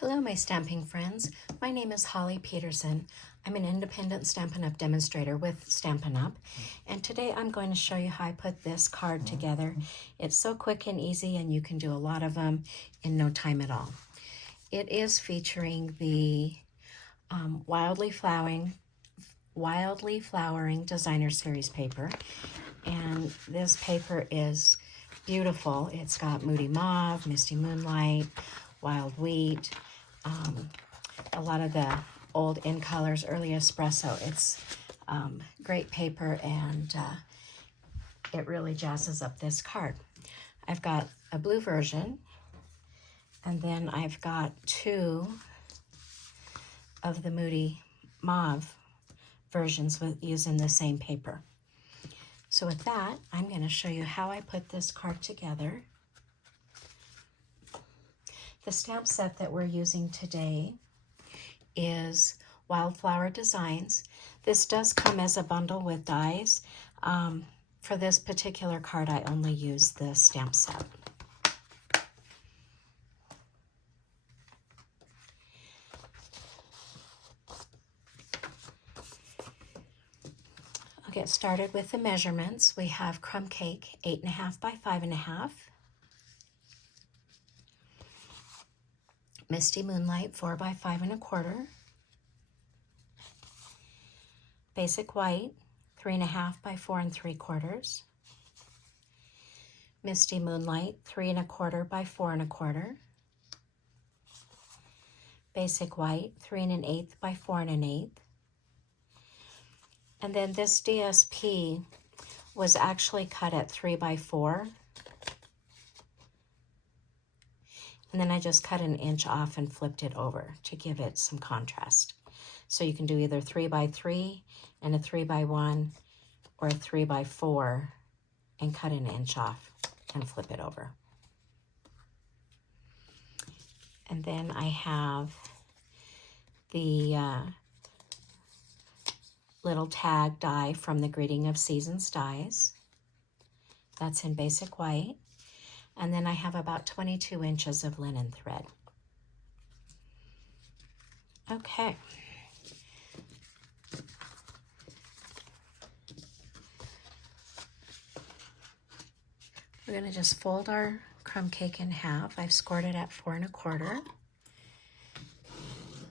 Hello, my stamping friends. My name is Holly Peterson. I'm an independent Stampin' Up! Demonstrator with Stampin' Up! And today I'm going to show you how I put this card together. It's so quick and easy, and you can do a lot of them in no time at all. It is featuring the Wildly Flowering Designer Series paper. And this paper is beautiful. It's got Moody Mauve, Misty Moonlight, Wild Wheat, a lot of the old in colors, early espresso. It's great paper, and it really jazzes up this card. I've got a blue version, and then I've got two of the Moody Mauve versions using the same paper. So with that, I'm going to show you how I put this card together. The stamp set that we're using today is Wildflower Designs. This does come as a bundle with dies. For this particular card, I only use the stamp set. I'll get started with the measurements. We have Crumb Cake 8.5 by 5.5. Misty Moonlight 4 by 5.25. Basic White 3.5 by 4.75. Misty Moonlight 3.25 by 4.25. Basic White 3.125 by 4.125. And then this DSP was actually cut at 3 by 4. And then I just cut an inch off and flipped it over to give it some contrast. So you can do either 3 by 3 and a 3 by 1 or a 3 by 4 and cut an inch off and flip it over. And then I have the little tag die from the Greeting of Seasons dies. That's in Basic White. And then I have about 22 inches of linen thread. Okay. We're going to just fold our crumb cake in half. I've scored it at 4.25. And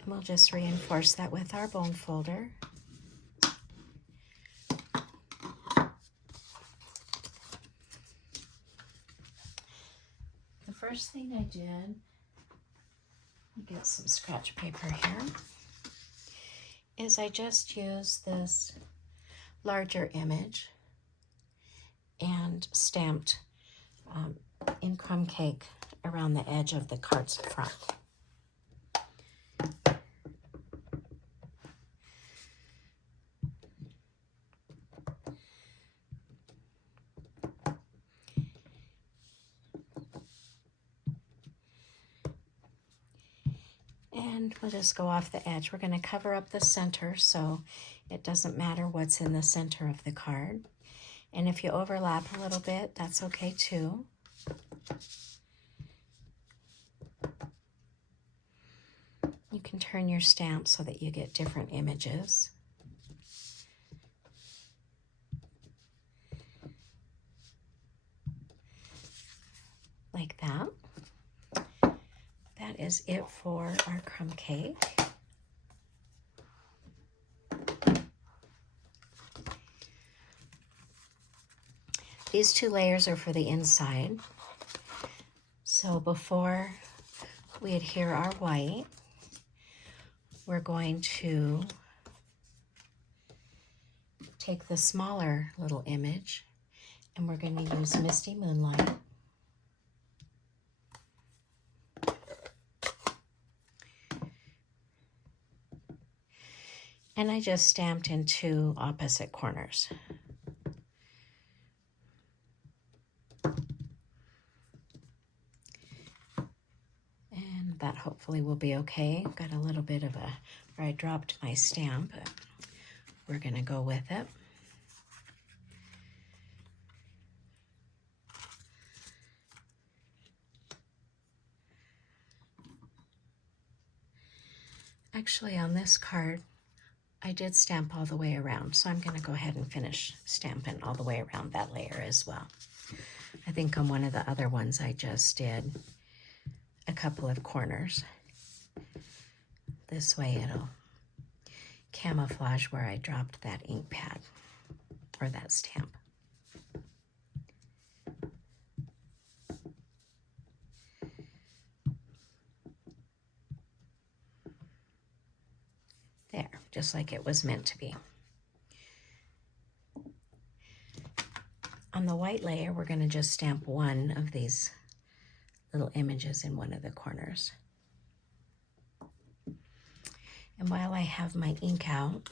we'll just reinforce that with our bone folder. First thing I did, get some scratch paper here, is I just used this larger image and stamped in Crumb Cake around the edge of the card's front. And we'll just go off the edge. We're going to cover up the center so it doesn't matter what's in the center of the card. And if you overlap a little bit, that's okay too. You can turn your stamp so that you get different images. Like that. That is it for our crumb cake. These two layers are for the inside. So before we adhere our white, we're going to take the smaller little image and we're going to use Misty Moonlight. And I just stamped in two opposite corners. And that hopefully will be okay. Got a little bit of where I dropped my stamp, but we're gonna go with it. Actually, on this card, I did stamp all the way around, so I'm going to go ahead and finish stamping all the way around that layer as well. I think on one of the other ones I just did a couple of corners. This way it'll camouflage where I dropped that ink pad or that stamp. There, just like it was meant to be. On the white layer, we're going to just stamp one of these little images in one of the corners. And while I have my ink out,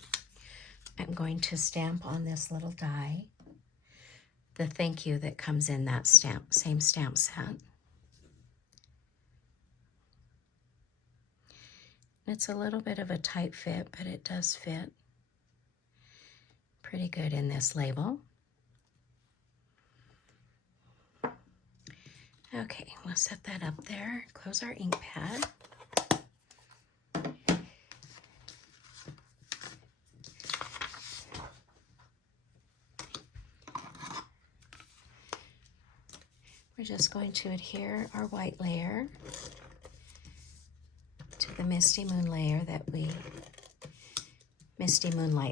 I'm going to stamp on this little die the thank you that comes in that same stamp set. It's a little bit of a tight fit, but it does fit pretty good in this label. Okay, we'll set that up there, close our ink pad. We're just going to adhere our white layer to the Misty Moonlight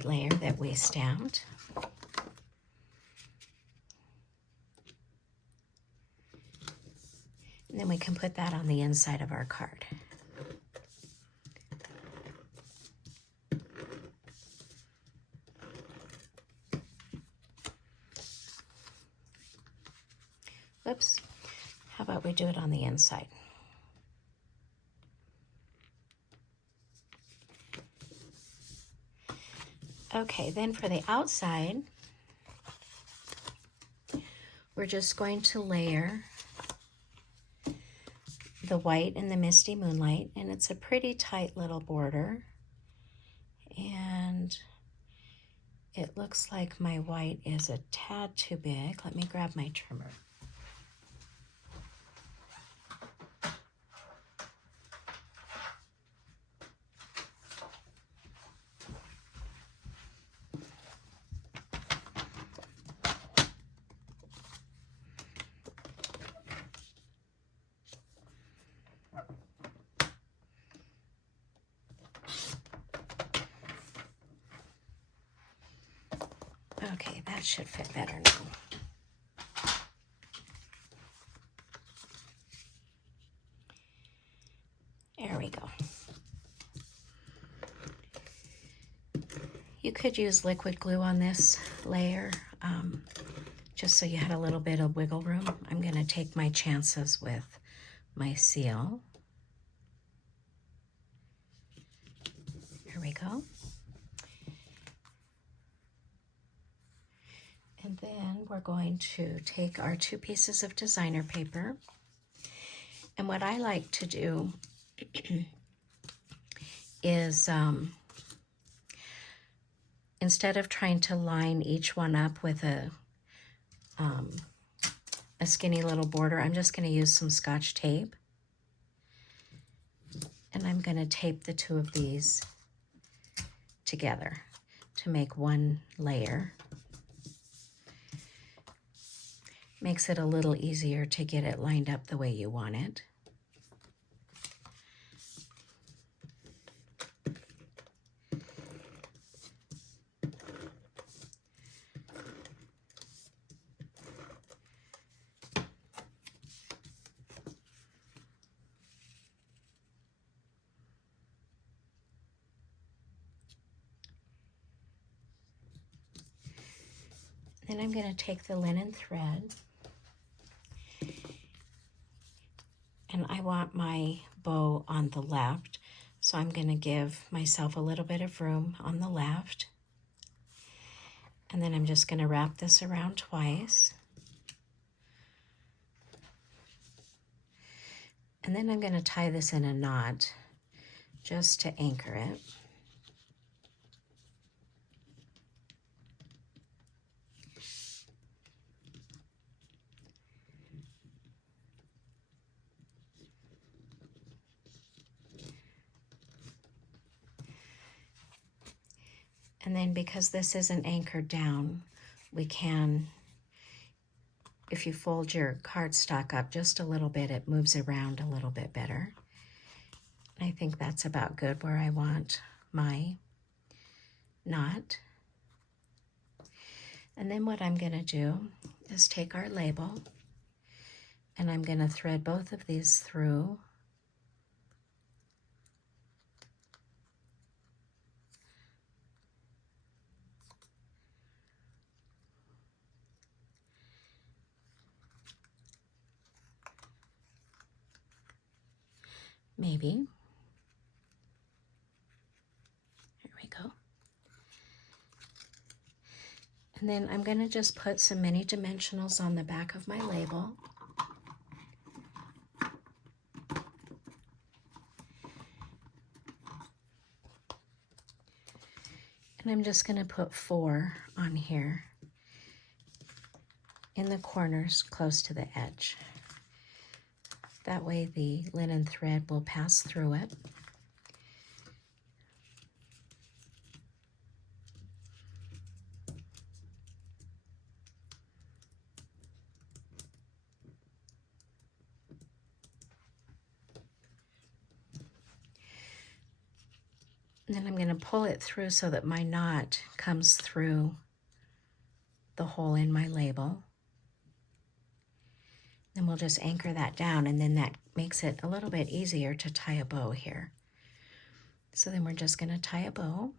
layer that we stamped. And then we can put that on the inside of our card. Whoops. How about we do it on the inside? Okay, then for the outside, we're just going to layer the white and the Misty Moonlight, and it's a pretty tight little border. And it looks like my white is a tad too big. Let me grab my trimmer. Okay, that should fit better now. There we go. You could use liquid glue on this layer, just so you had a little bit of wiggle room. I'm going to take my chances with my seal. Here we go. And then we're going to take our 2 pieces of designer paper. And what I like to do is, instead of trying to line each one up with a skinny little border, I'm just going to use some Scotch tape. And I'm going to tape the 2 of these together to make one layer. Makes it a little easier to get it lined up the way you want it. Then I'm going to take the linen thread, and I want my bow on the left, so I'm going to give myself a little bit of room on the left. And then I'm just going to wrap this around twice. And then I'm going to tie this in a knot just to anchor it. And then because this isn't anchored down, we can, if you fold your cardstock up just a little bit, it moves around a little bit better. I think that's about good where I want my knot. And then what I'm going to do is take our label, and I'm going to thread both of these through. Maybe. Here we go. And then I'm going to just put some mini dimensionals on the back of my label. And I'm just going to put 4 on here in the corners close to the edge. That way the linen thread will pass through it. And then I'm going to pull it through so that my knot comes through the hole in my label. Then we'll just anchor that down, and then that makes it a little bit easier to tie a bow here. So then we're just going to tie a bow.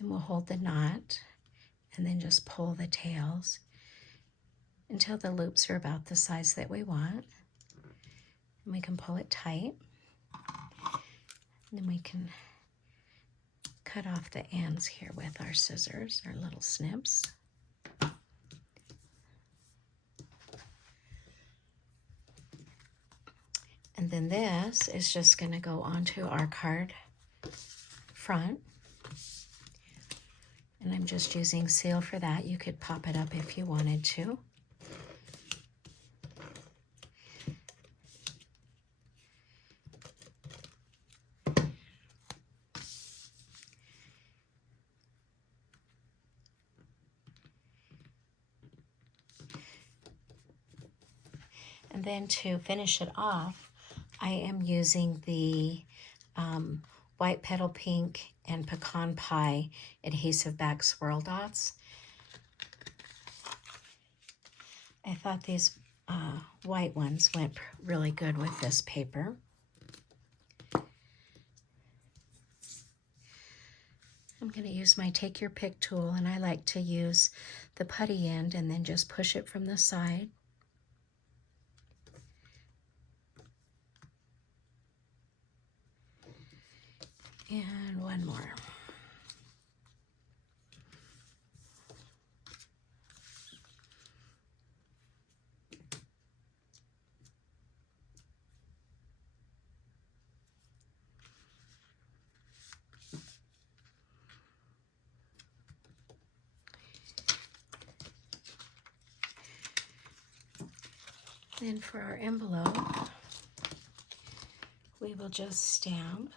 And we'll hold the knot and then just pull the tails until the loops are about the size that we want. And we can pull it tight. And then we can cut off the ends here with our scissors, our little snips. And then this is just going to go onto our card front. And I'm just using seal for that. You could pop it up if you wanted to. And then to finish it off, I am using the White Petal Pink and Pecan Pie adhesive back swirl dots. I thought these white ones went really good with this paper. I'm going to use my Take Your Pick tool, and I like to use the putty end and then just push it from the side. And one more. Then for our envelope, we will just stamp.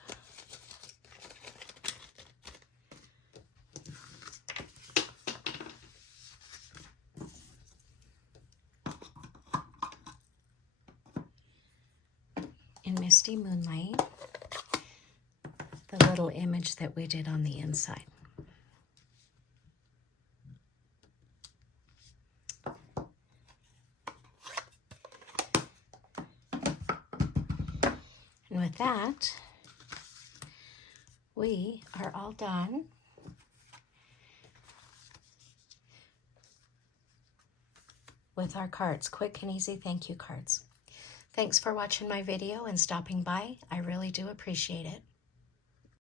In Misty Moonlight, the little image that we did on the inside. And with that, we are all done. With our cards, quick and easy thank you cards. Thanks for watching my video and stopping by. I really do appreciate it.